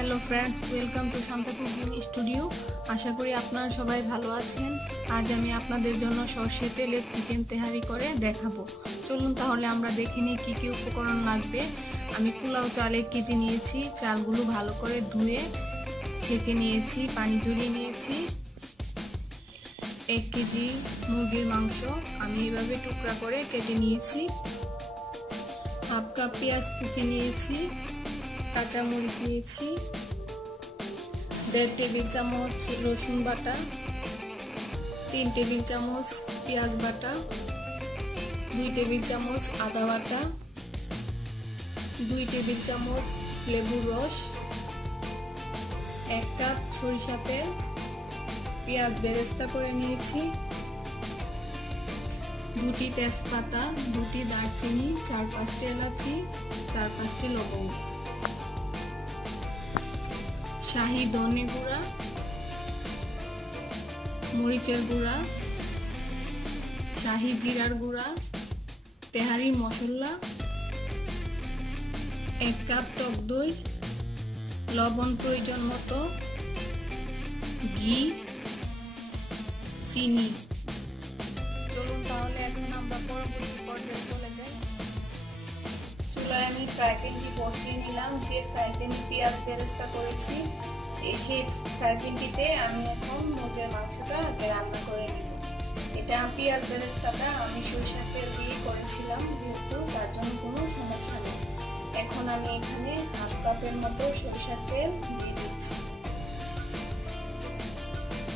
Hello friends, welcome to Shanta cooking studio. আশা করি আপনারা সবাই ভালো আছেন। আজ আমি আপনাদের জন্য সরষে তেলে চিকেন তেহারি করে দেখাবো। চলুন তাহলে আমরা দেখে নিই কী কী উপকরণ লাগবে। আমি পোলাও চাল 1 কেজি নিয়েছি। চালগুলো ভালো করে ধুয়ে ছেঁকে নিয়েছি, পানি ঝরিয়ে নিয়েছি। 1 কেজি মুরগির মাংস আমি এভাবে টুকরা করে কেটে নিয়েছি। হাফ কাপ পেঁয়াজ কুচি নিয়েছি, কাঁচা মরিচ নিয়েছি, 1.5 টেবিল চামচ রসুন বাটা, 3 টেবিল চামচ পেঁয়াজ বাটা, 2 টেবিল চামচ আদা বাটা, 2 টেবিল চামচ লেবুর রস, 1 কাপ সরিষা তেল, পেঁয়াজ বেরেস্তা করে নিয়েছি, 2টি তেজপাতা, 2টি দারচিনি, 4-5টি এলাচি, 4-5টি লবঙ্গ, শাহি ধনে গুঁড়া, মরিচের গুঁড়া, শাহি জিরার গুঁড়া, তেহারি মশলা, 1 কাপ টক দই, লবণ প্রয়োজন মতো, ঘি, চিনি। চলুন তাহলে এখন আমরা পরবর্তী পর্যায়ে চলে যাই। চুলায় আমি ফ্রাই প্যানটি বসিয়ে নিলাম। যে ফ্রাই প্যানে পেঁয়াজ বেরেস্তা করেছি, সেই ফ্রাই প্যানটিতে আমি এখন মুরগির মাংসটা রান্না করে নিব। এটা পেঁয়াজ বেরেস্তাটা আমি সরিষার তেল দিয়ে করেছিলাম, যেহেতু তার জন্য কোনো সমস্যা নেই। এখন আমি এখানে হাফ কাপের মতো সরিষার তেল দিয়ে দিচ্ছি,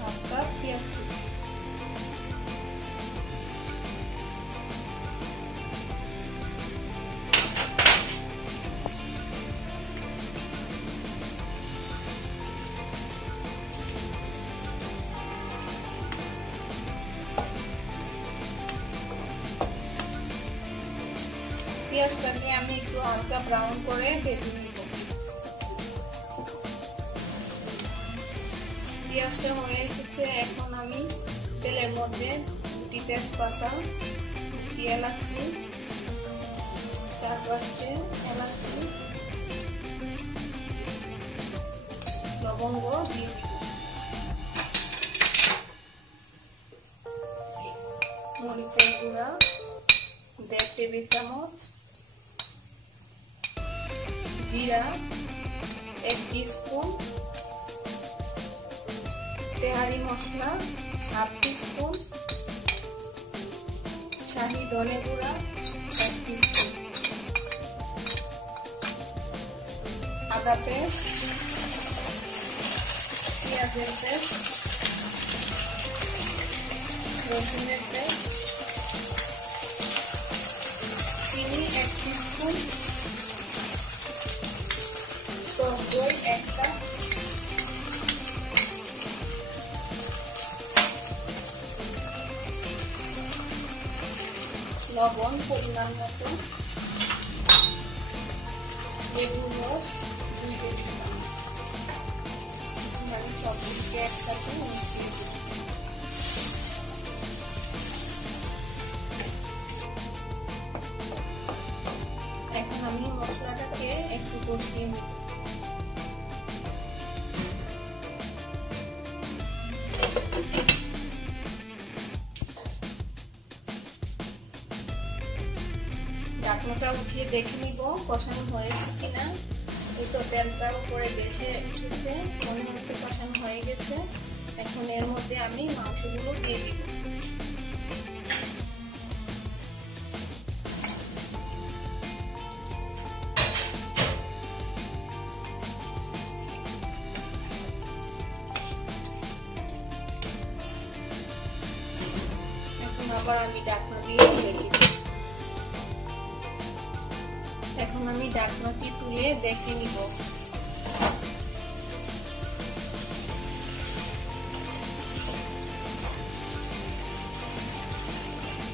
হাফ কাপ পেঁয়াজ কুচি। পেঁয়াজটাকে আমি একটু হালকা ব্রাউন করে ভেজে নিব। পেঁয়াজটা হয়ে এসেছে। এখন আমি তেলের মধ্যে 2টি তেজপাতা, 2টি এলাচি, 4-5টি এলাচি, লবঙ্গ দিয়ে দিব, মরিচের গুঁড়া 1.5 টেবিল চামচ, জিরা 1 টিস্পুন, তেহারি মশলা হাফ টিস্পুন, শাহি ধনে গুঁড়া 1 টিস্পুন, আদা পেস্ট, পেঁয়াজের পেস্ট, রসুনের পেস্ট, চিনি 1 টিস্পুন, টক দই 1 কাপ, লবণ পরিমাণ মতো, লেবুর রস 2 টেবিল চামচ। আমি সবগুলোকে একসাথে মিশিয়ে দিই। এখন আমি মশলাটাকে একটু কষিয়ে নিই। ঢাকনাটা উঠিয়ে দেখে নিব কষানো হয়েছে কিনা। এই তো তেলটা উপরে বেশি উঠেছে, মনে হচ্ছে কষানো হয়ে গেছে। এখন এর মধ্যে আমি মাংসগুলো দিয়ে দিব। এখন আবার আমি ঢাকনা দিয়ে ঢেকে দিই। এখন আমি ঢাকনাটি তুলে দেখে নিব।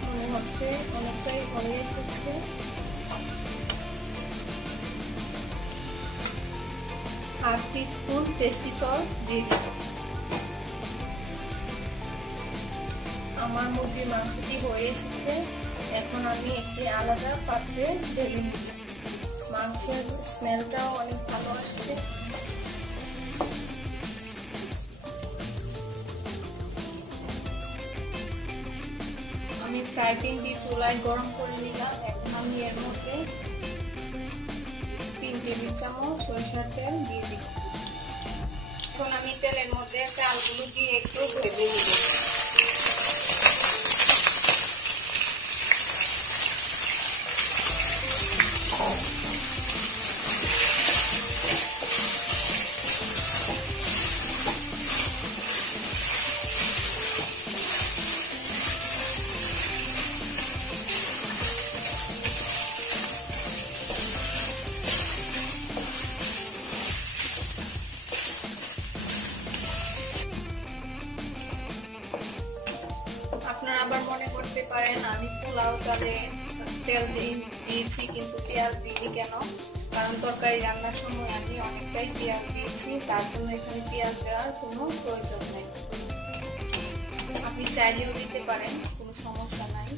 মনে হচ্ছে অনেকটাই হয়ে এসেছে। হাফ টিস্পুন টেস্টি সল্ট দিয়ে দিব। আমার মুরগির মাংসটি হয়ে এসেছে। এখন আমি একটি আলাদা পাত্রে ঢেলে নিব। মাংসের স্মেলটাও অনেক ভালো আসছে। ফ্রাই প্যানটি চুলায় গরম করে নিলাম। এখন আমি এর মধ্যে 3 টেবিল চামচ সরিষার তেল দিয়ে দিব। এখন আমি তেলের মধ্যে চালগুলো দিয়ে একটু ভেজে নিব। আপনারা আবার মনে করতে পারেন আমি পোলাও চালে তেল দিয়েছি কিন্তু পেঁয়াজ দিইনি কেন, কারণ তরকারি রান্নার সময় আমি অনেকটাই পেঁয়াজ দিয়েছি, তার জন্য এখানে পেঁয়াজ দেওয়ার কোনো প্রয়োজন নেই। আপনি চাইলেও দিতে পারেন, কোনো সমস্যা নাই।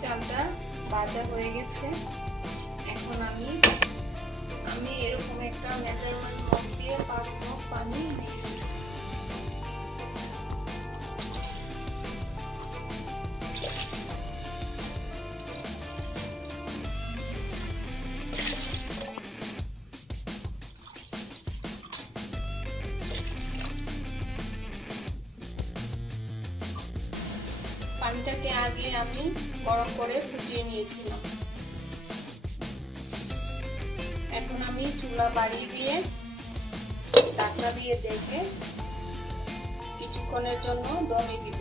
চালটা ভাজা হয়ে গেছে। এখন আমি এরকম একটা মেজারমেন্ট মগ দিয়ে 5 মগ পানি দিয়ে দিই। পানিটাকে আগে আমি গরম করে ফুটিয়ে নিয়েছিলাম। এখন আমি চুলা বাড়িয়ে দিয়ে ঢাকনা দিয়ে ঢেকে কিছুক্ষণের জন্য দমে দিব।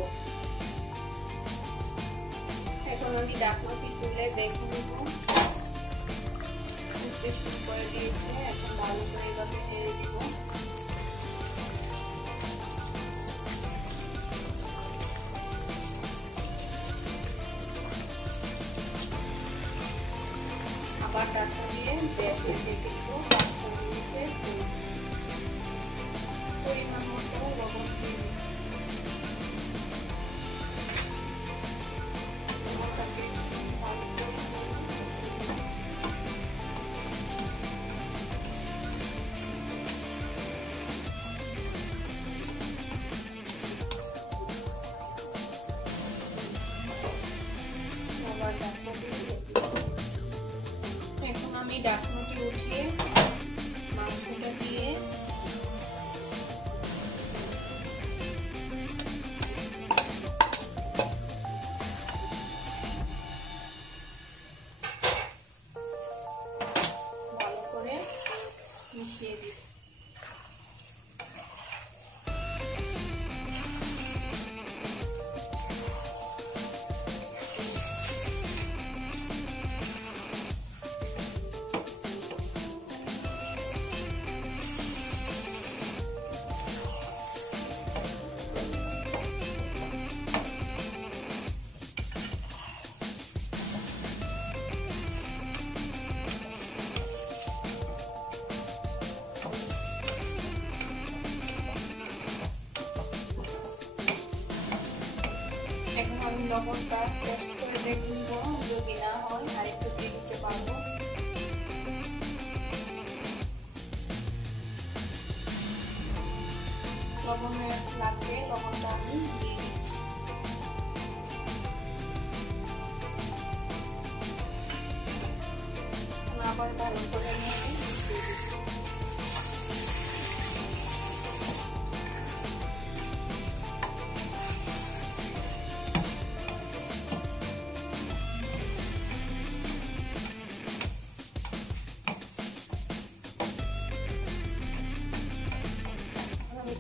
এখন আমি ঢাকনাটি তুলে দেখে নিব, ফুটতে শুরু করে দিয়েছে। এখন ভালো করে এভাবে নেড়ে দিব। আবার ঢাকনা দিয়ে ঢেকে দিব। পরিমাণ মতো লবণ দিয়ে দিব। এখন আমি ঢাকনাটি উঠিয়ে মাংসটা দিয়ে ভালো করে মিশিয়ে দিই। এখন আমি লবণটা টেস্ট করে দেখে নিব, যদি না হয় আরেকটু দিয়ে দিতে পারবো। লবণ লাগবে, লবণটা আমি দিয়ে দিচ্ছি। আবার ভালো করে নিয়ে দিয়ে দিচ্ছি।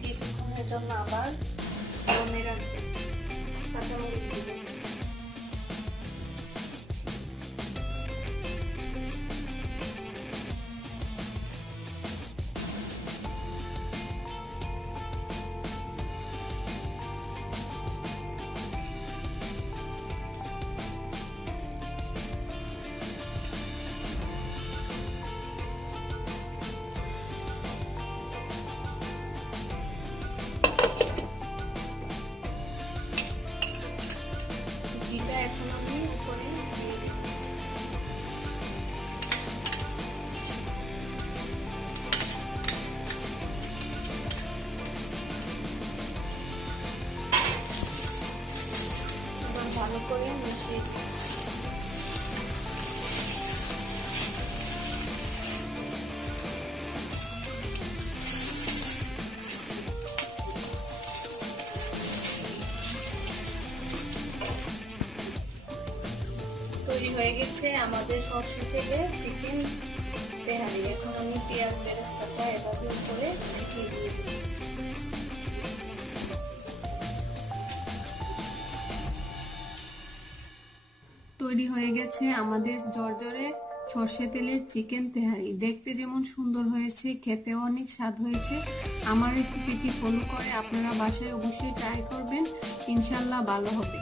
কিছুক্ষণের জন্য আবার দমে রাখবো। কাঁচামরিচ দিব। তৈরি হয়ে গেছে আমাদের সরষে তেলে চিকেন তেহারি। এখন আমি পেঁয়াজ বেরেস্তাটা এভাবে উপরে ছিটিয়ে দিয়ে দিই। তৈরি হয়ে গেছে আমাদের জর্জরে সরষে তেলের চিকেন তেহারি। দেখতে যেমন সুন্দর হয়েছে, খেতেও অনেক স্বাদ হয়েছে। আমার রেসিপিটি ফলো করে আপনারা বাসায় অবশ্যই ট্রাই করবেন, ইনশাল্লাহ ভালো হবে।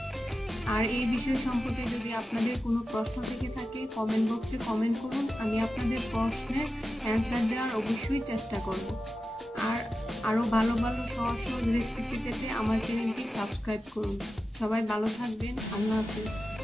আর এই বিষয় সম্পর্কে যদি আপনাদের কোনো প্রশ্ন থেকে থাকে কমেন্ট বক্সে কমেন্ট করুন, আমি আপনাদের প্রশ্নের অ্যান্সার দেওয়ার অবশ্যই চেষ্টা করব। আর আরও ভালো ভালো সহজ সহজ রেসিপি পেতে আমার চ্যানেলটি সাবস্ক্রাইব করুন। সবাই ভালো থাকবেন, আল্লাহ হাফেজ।